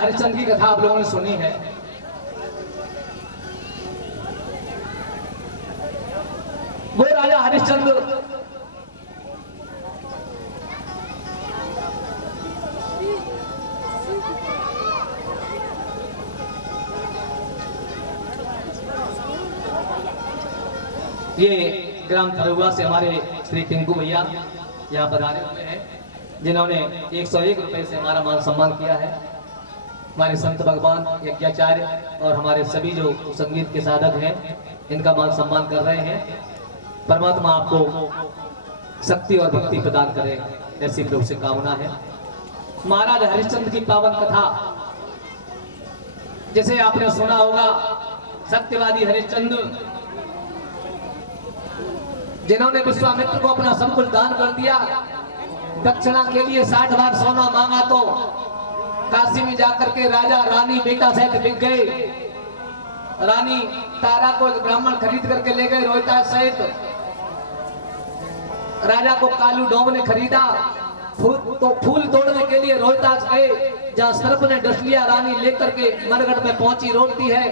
हरिश्चंद्र की कथा आप लोगों ने सुनी है। वो राजा हरिश्चंद्र ये ग्राम थरुआ से हमारे श्री टिंकू भैया यहाँ पर आने हुए हैं, जिन्होंने 101 रुपए से हमारा मान सम्मान किया है। हमारे संत भगवान यज्ञाचार्य और हमारे सभी जो संगीत के साधक हैं, इनका मान सम्मान कर रहे हैं। परमात्मा आपको शक्ति और भक्ति प्रदान करे, ऐसी प्रभु से कामना है। महाराज हरिश्चंद्र की पावन कथा जैसे आपने सुना होगा, सत्यवादी हरिश्चंद्र जिन्होंने विश्वामित्र को अपना सब कुछ दान कर दिया, दक्षिणा के लिए 60 बार सोना मांगा तो काशी में जाकर के राजा रानी बेटा सहित बिक गए। रानी तारा को एक ब्राह्मण खरीद करके ले गए रोहिताज सहित। राजा को कालू डोम ने खरीदा। फूल तोड़ने के लिए रोहिताज गए, जहां सर्प ने डस लिया। रानी लेकर के मरगढ़ में पहुंची, रोती है।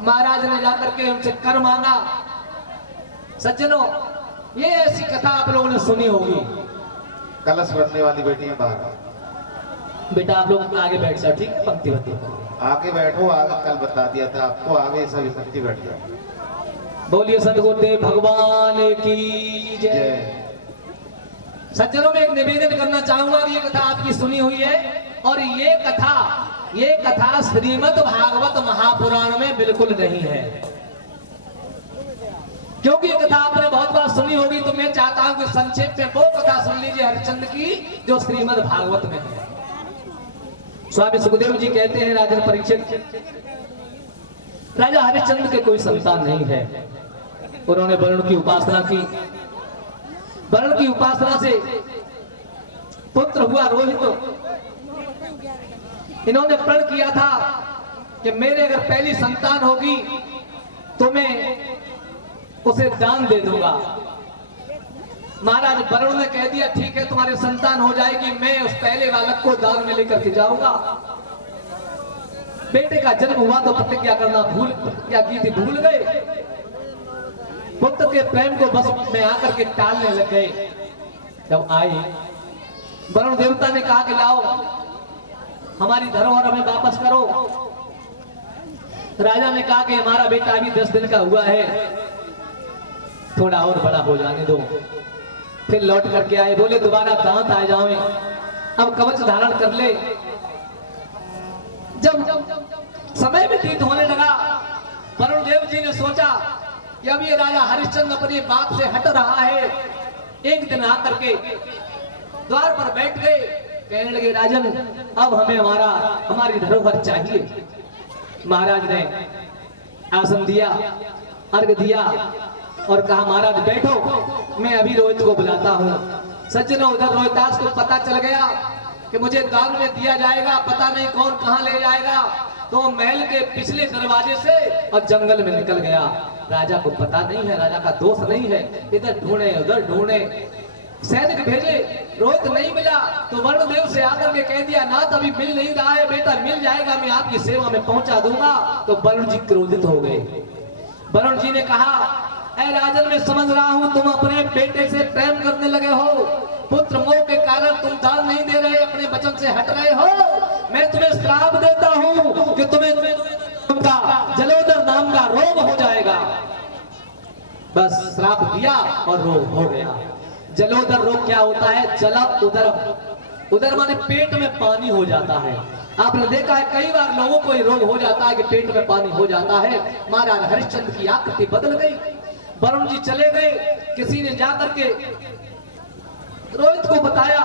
महाराज ने जाकर के उनसे कर मांगा। सज्जनों, ये ऐसी कथा आप लोगों ने सुनी होगी। कलश भरने वाली बेटी है बाहर। बेटा आप लोग आगे बैठ जाओ, ठीक है? पंक्ति बत्ती आगे बैठो, आगे कल बता दिया था आपको, आगे सभी पंक्ति बैठ जाओ। बोलिए सदगुरुदेव भगवान की जय। सज्जनों, में एक निवेदन करना चाहूंगा कि ये कथा आपकी सुनी हुई है, और ये कथा श्रीमद् भागवत महापुराण में बिल्कुल नहीं है। क्योंकि ये कथा आपने बहुत बार सुनी होगी, तो मैं चाहता हूं कि संक्षेप में वो कथा सुन लीजिए हरिश्चंद्र की, जो श्रीमद् भागवत में है। स्वामी सुखदेव जी कहते हैं, राजन परीक्षित, राजा हरिश्चंद्र के कोई संतान नहीं है। उन्होंने वरुण की उपासना की। वरुण की उपासना से पुत्र हुआ रोहित। इन्होंने प्रण किया था कि मेरे अगर पहली संतान होगी तो मैं उसे दान दे दूंगा। महाराज वरुण ने कह दिया, ठीक है, तुम्हारे संतान हो जाएगी, मैं उस पहले बालक को दान में लेकर के जाऊंगा। बेटे का जन्म हुआ तो प्रतिज्ञा की थी भूल गए। पुत्र के प्रेम को बस में आकर के टालने लग गए। जब आए, वरुण देवता ने कहा कि लाओ हमारी धरोहर हमें वापस करो। राजा ने कहा कि हमारा बेटा अभी 10 दिन का हुआ है, थोड़ा और बड़ा हो जाने दो। फिर लौट करके आए, बोले दोबारा दांत आ जाओ, अब कवच धारण कर ले। जब समय व्यतीत होने लगा, वरुण देव जी ने सोचा कि अब ये राजा हरिश्चंद्र अपनी बात से हट रहा है। एक दिन आकर के द्वार पर बैठ गए, कहने लगे, राजन अब हमें हमारी धरोहर चाहिए। महाराज ने आसन दिया, अर्घ दिया और कहा, महाराज बैठो, मैं अभी रोहित को बुलाता हूँ। सज्जनों, उधर रोहितास को पता चल गया कि मुझे दान में दिया जाएगा, पता नहीं कौन कहाँ ले जाएगा। तो महल के पिछले दरवाजे से और जंगल में निकल गया। राजा को पता नहीं है, राजा का दोष नहीं है। इधर ढूंढे उधर ढूंढे, सैनिक भेजे, रोहित नहीं मिला। तो वरुण देव से आकर के कह दिया, नाथ अभी मिल नहीं रहा है, बेटा मिल जाएगा, मैं आपकी सेवा में पहुंचा दूंगा। तो वरुण जी क्रोधित हो गए। वरुण जी ने कहा, ऐ राजन, मैं समझ रहा हूं तुम अपने बेटे से प्रेम करने लगे हो। पुत्र मोह के कारण तुम दान नहीं दे रहे, अपने वचन से हट रहे हो। मैं तुम्हें श्राप देता हूं कि तुम्हें जलोदर नाम का रोग हो जाएगा। बस श्राप दिया और रोग हो गया। जलोदर रोग क्या होता है? जला उदर, उदर माने पेट में पानी हो जाता है। आपने देखा है कई बार लोगों को ये रोग हो जाता है कि पेट में पानी हो जाता है। महाराज हरिश्चंद्र की आकृति बदल गई। वरुण जी चले गए, किसी ने जाकर के रोहित को बताया,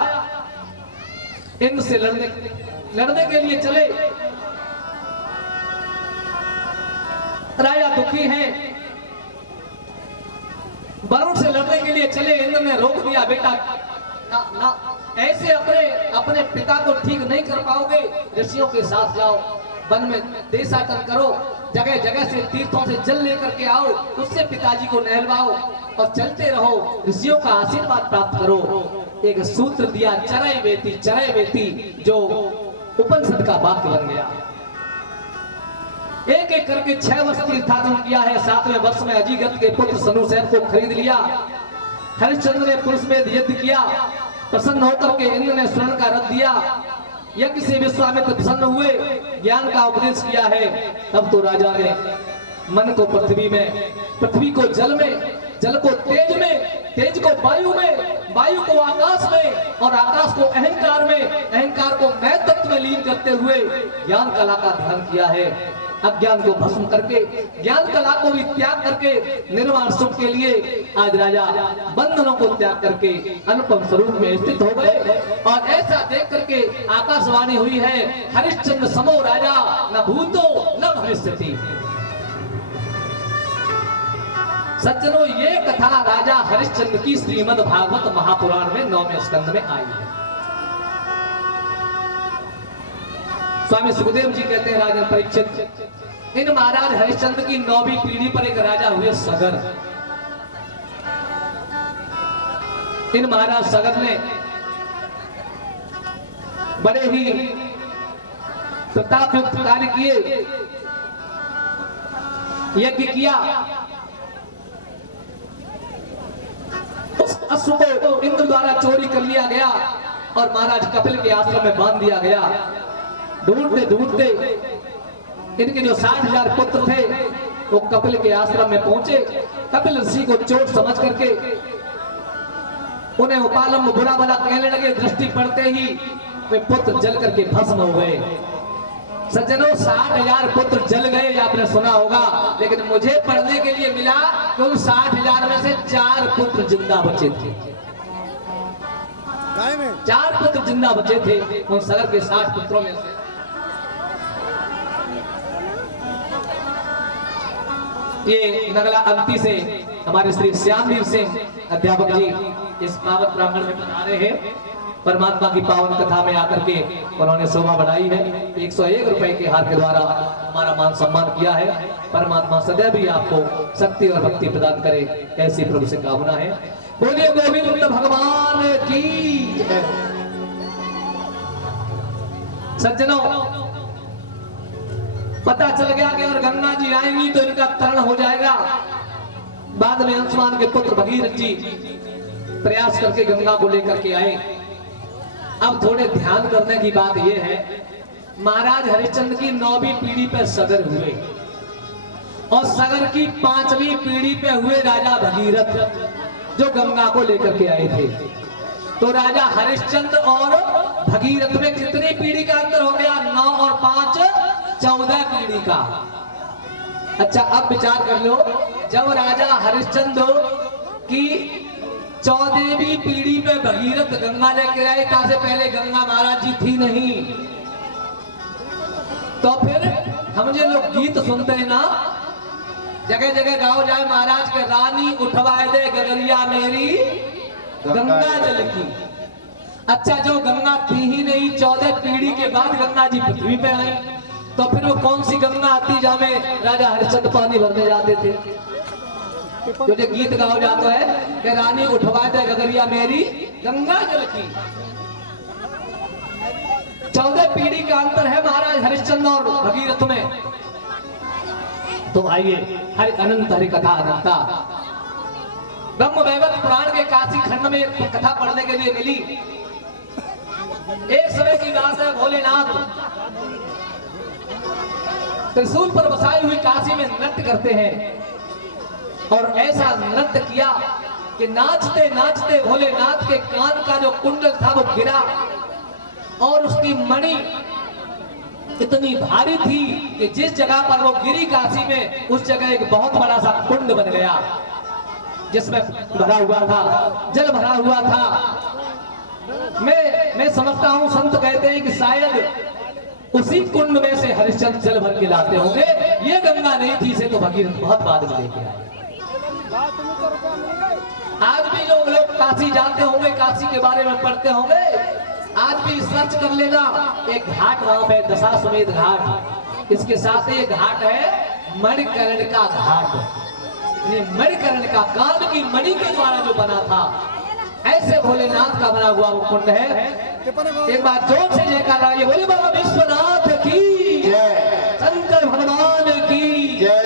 इंद्र से लड़ने के लिए चले। राजा दुखी हैं, वरुण से लड़ने के लिए चले। इंद्र ने रोक दिया, बेटा ना, ऐसे अपने पिता को ठीक नहीं कर पाओगे। ऋषियों के साथ जाओ, वन में देशाटन करो, जगह जगह से तीर्थों से जल लेकर के आओ, उससे पिताजी को नहलवाओ और चलते रहो, ऋषियों का आशीर्वाद प्राप्त करो। एक सूत्र दिया, चरय वेती, जो उपनिषद का वाक्य बन गया। एक एक करके 6 वर्ष तीर्थाटन किया है। 7वें वर्ष में अजीगत के पुत्र सनुसेन को खरीद लिया। हरिश्चंद्र ने पुरुषमेध युद्ध किया। प्रसन्न होकर के इंद्र ने स्वर्ण का रथ दिया। यज्ञ से विश्वामित्र प्रसन्न हुए, ज्ञान का उपदेश किया है। तब तो राजा ने मन को पृथ्वी में, पृथ्वी को जल में, जल को तेज में, तेज को वायु में, वायु को आकाश में और आकाश को अहंकार में, अहंकार को मैं तत्व में लीन करते हुए ज्ञान कला का ध्यान किया है। अज्ञान को भस्म करके, ज्ञान कला को भी त्याग करके निर्वाण सुख के लिए आज राजा बंधनों को त्याग करके अनुपम स्वरूप में स्थित हो गए। और ऐसा देख करके आकाशवाणी हुई है, हरिश्चंद्र समो राजा न भूतो न भविष्यति। सज्जनों, ये कथा राजा हरिश्चंद्र की श्रीमद् भागवत महापुराण में 9वें स्कंद में आई है। स्वामी सुखदेव जी कहते हैं, राजन परीक्षित, इन महाराज हरिश्चंद्र की 9वीं पीढ़ी पर एक राजा हुए सगर। इन महाराज सगर ने बड़े ही प्रतापयुक्त कार्य किए, यज्ञ किया। उस अश्व को इंद्र द्वारा चोरी कर लिया गया और महाराज कपिल के आश्रम में बांध दिया गया। ढूंढते ढूंढते इनके जो 60,000 पुत्र थे वो कपिल के आश्रम में पहुंचे। कपिल ऋषि को चोट समझ करके उन्हें उपालंब बुरा भला कहने लगे। दृष्टि पड़ते ही वे पुत्र जल करके भस्म हो गए। सज्जनों, 60,000 पुत्र जल गए, आपने सुना होगा, लेकिन मुझे पढ़ने के लिए मिला कि उन 60,000 में से 4 पुत्र जिंदा बचे थे। 4 पुत्र जिंदा बचे थे उन सगर के 60 पुत्रों में से। ये नगला अंती से हमारे श्री श्यामवीर सिंह अध्यापक जी इस पावन ब्राह्मण में बता रहे हैं। परमात्मा की पावन कथा में आकर के उन्होंने शोभा बढ़ाई है। 101 रुपए के हार के द्वारा हमारा मान सम्मान किया है। परमात्मा सदैव ही आपको शक्ति और भक्ति प्रदान करे, ऐसी प्रभु से कामना है। बोलिए गोविंद भगवान की जय। सज्जनों, पता चल गया कि अगर गंगा जी आएंगी तो इनका तरण हो जाएगा। बाद में अंशुमान के पुत्र भगीरथ जी प्रयास करके गंगा को लेकर के आए। अब थोड़े ध्यान करने की बात यह है, महाराज हरिश्चंद्र की 9वीं पीढ़ी पर सगर हुए और सगर की 5वीं पीढ़ी पे हुए राजा भगीरथ, जो गंगा को लेकर के आए थे। तो राजा हरिश्चंद्र और भगीरथ में कितनी पीढ़ी का अंतर हो गया? 9 और 5 14 पीढ़ी का। अच्छा, अब विचार कर लो, जब राजा हरिश्चंद्र की 14वीं पीढ़ी पे भगीरथ गंगा लेकर आए, से पहले गंगा महाराज जी थी नहीं। तो फिर हम जो लोग गीत सुनते हैं ना, जगह जगह गाओ जाए महाराज के, रानी उठवाए दे गगरिया मेरी गंगा जल की। अच्छा, जो गंगा थी ही नहीं, 14 पीढ़ी के बाद गंगा जी पृथ्वी पे आए, तो फिर वो कौन सी गंगा आती जहां में राजा हरिश्चंद्र पानी भरने जाते थे? जो गीत गाओ जाता है कि रानी उठवा दे गगरिया मेरी गंगा जल की। 14 पीढ़ी का अंतर है महाराज हरिश्चंद्र और भगीरथ में। तो आइए, हरि अनंत हरि कथा अनंता ब्रह्म वैवर्त पुराण के काशी खंड में एक कथा पढ़ने के लिए मिली। एक समय की बात है, भोलेनाथ त्रिशूल पर बसाई हुई काशी में नृत्य करते हैं और ऐसा नृत्य किया कि नाचते नाचते भोलेनाथ के कान का जो कुंडल था वो गिरा और उसकी मणि इतनी भारी थी कि जिस जगह पर वो गिरी काशी में, उस जगह एक बहुत बड़ा सा कुंड बन गया जिसमें भरा हुआ था, जल भरा हुआ था। मैं समझता हूं, संत कहते हैं कि शायद उसी कुंड में से हरिश्चंद्र जल भर के लाते होंगे। ये गंगा नहीं थी, इसे तो भगीरथ बहुत बाद में लेके आए। आज भी लोग काशी जाते होंगे, काशी के बारे में पढ़ते होंगे। आज भी सर्च कर लेना, एक घाट वहां पे दशाश्वमेध घाट, इसके साथ ही एक घाट है मणिकर्ण का घाट। मणिकर्ण का कान की मणि के द्वारा जो बना था, ऐसे भोलेनाथ का बना हुआ वो कुंड है। एक बार जोर से जयकारा ये बोले बाबा विश्वनाथ की जय, शंकर भगवान की जय।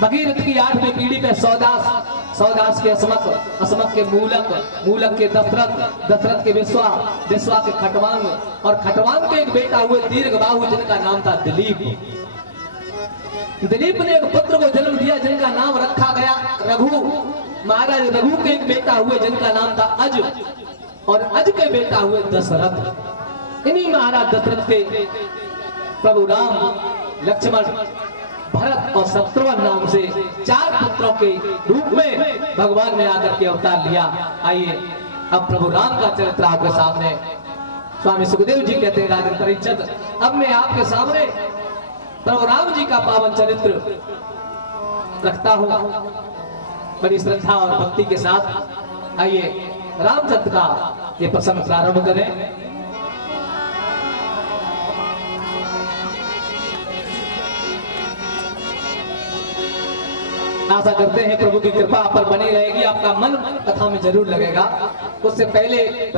भगीरथ की 8वीं पीढ़ी पे सौदास के असमक के मूलक के दशरथ के विश्वा के खटवांग और खटवांग के एक बेटा हुए दीर्घबाहु जिनका नाम था दिलीप ने एक पुत्र को जन्म दिया जिनका नाम रखा गया रघु। महाराज रघु के एक बेटा हुए जिनका नाम था अज और अज के बेटा हुए दशरथ। इन्हीं महाराज दशरथ के प्रभु राम लक्ष्मण भरत और शत्रुघ्न नाम से 4 पुत्रों के रूप में भगवान ने आकर के अवतार लिया। आइए अब प्रभु राम का चरित्र आपके सामने स्वामी सुखदेव जी कहते हैं राजन परिषद। अब मैं आपके सामने प्रभु राम जी का पावन चरित्र रखता हूं बड़ी श्रद्धा और भक्ति के साथ। आइए रामचंद्र का ये प्रसंग प्रारंभ करें। आशा करते हैं प्रभु की कृपा पर बनी रहेगी, आपका मन कथा में जरूर लगेगा। उससे पहले